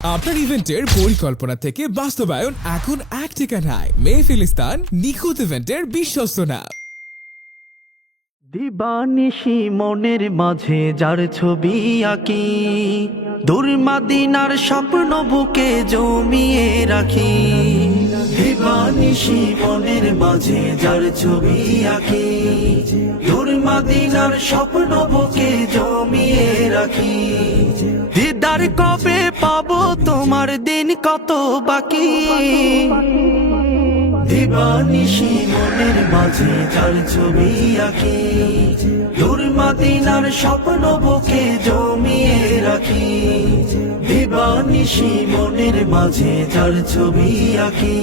আপনার ইভেন্টের পরিকল্পনা থেকে বাস্তবায়ন এখন এক ঠিকানায়। মেহফিল স্থান নিখুঁত ইভেন্টের বিশ্বস্ত নাম। দিবানিশি মনের মাঝে যার ছবি আঁকি, দুর্মাদিনার স্বপ্ন বুকে জমিয়ে রাখি। দিবানিশি মনের মাঝে যার ছবি আঁকি, দুর্মাদিনার স্বপ্ন বুকে জমিয়ে রাখি। দিদার কবে পাবো তোমার দিন কত বাকি। দিবানিশি মনের মাঝে যার ছবি আঁকি, দুর্মাদিনার স্বপ্ন বুকে জমিয়ে রাখি। দিবানিশি মনের মাঝে যার ছবি আঁকি,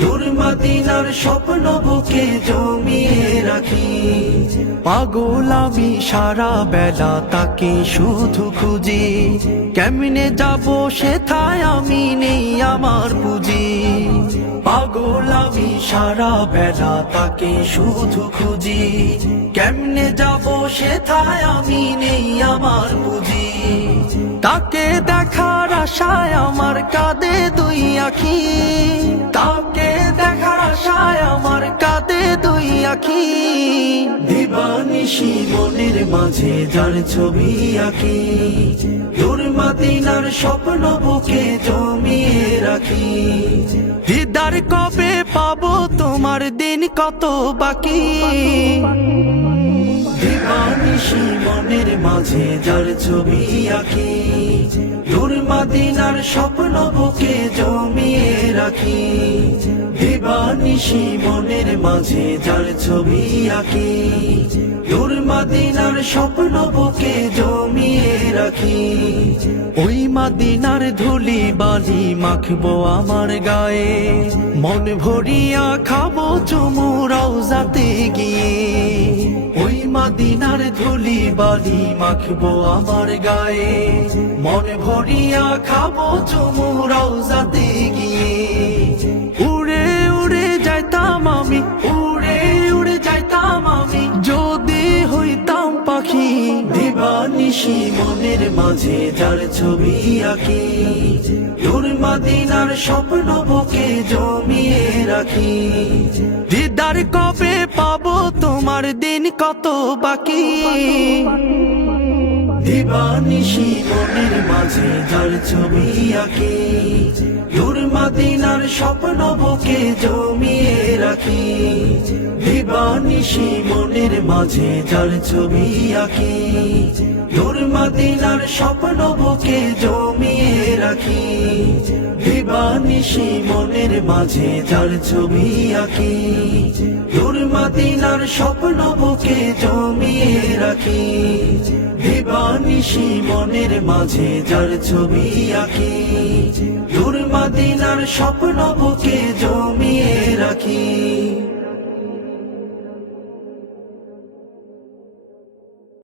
দুর্মাদিনার স্বপ্ন বুকে জমিয়ে রাখি। পাগল আমি সারা বেলা তাকে শুধু খুঁজি, কেমনে যাব সেথায় আমি নেই আমার পুঁজি। পাগল আমি সারা বেলা তাকে শুধু খুঁজি, কেমনে যাব সেথায় আমি নেই আমার পুঁজি। তাকে দেখার আশায় আমার কাঁদে দুই আঁখি, তাকে দেখার আশায় আমার কাঁদে দুই আঁখি। দিবানিশি মনের মাঝে যার ছবি আঁকি, দুর্মাদিনার স্বপ্ন বুকে জমিয়ে রাখি। দিদার কবে পাবো তোমার দিন কত বাকি। দিবানিশি মনের মাঝে যার ছবি আঁকি, দুর্মাদিনার স্বপ্ন বুকে জমিয়ে রাখি। দিবানিশি মনের মাঝে যার ছবি আঁকি, দুর্মাদিনার স্বপ্ন বুকে জমিয়ে রাখি। ওই মাদিনার ধুলি বালি মাখবো আমার গায়ে, মন ভরিয়া খাবো চুমু রওজাতে গিয়ে। ওই মাদিনার ধুলি বালি মাখবো আমার গায়ে, মন ভরিয়া খাবো চুমু রওজাতে গিয়ে। উড়ে উড়ে যাইতাম আমি, উড়ে উড়ে যাইতাম আমি, যদি হইতাম পাখি। দিবানিশি মনের মাঝে যার ছবি আঁকি, দুর্মাদিনার স্বপ্ন বুকে জমিয়ে রাখি। দিদার কবে পাবো তোমার দিন কত বাকি। দিবানিশি মনের মাঝে যার ছবি আঁকি, দুর্মাদিনার স্বপ্ন বুকে জমিয়ে রাখি। দিবানিশি মনের মাঝে যার ছবি আঁকি, দুর্মাদিনার স্বপ্ন বুকে জমিয়ে রাখি। দিবানিশি মনের মাঝে যার ছবি আঁকি, দুর্মাদিনার স্বপ্ন বুকে জমিয়ে রাখি। দিবানিশি মনের মাঝে যার ছবি আঁকি, দুর্মাদিনার স্বপ্ন বুকে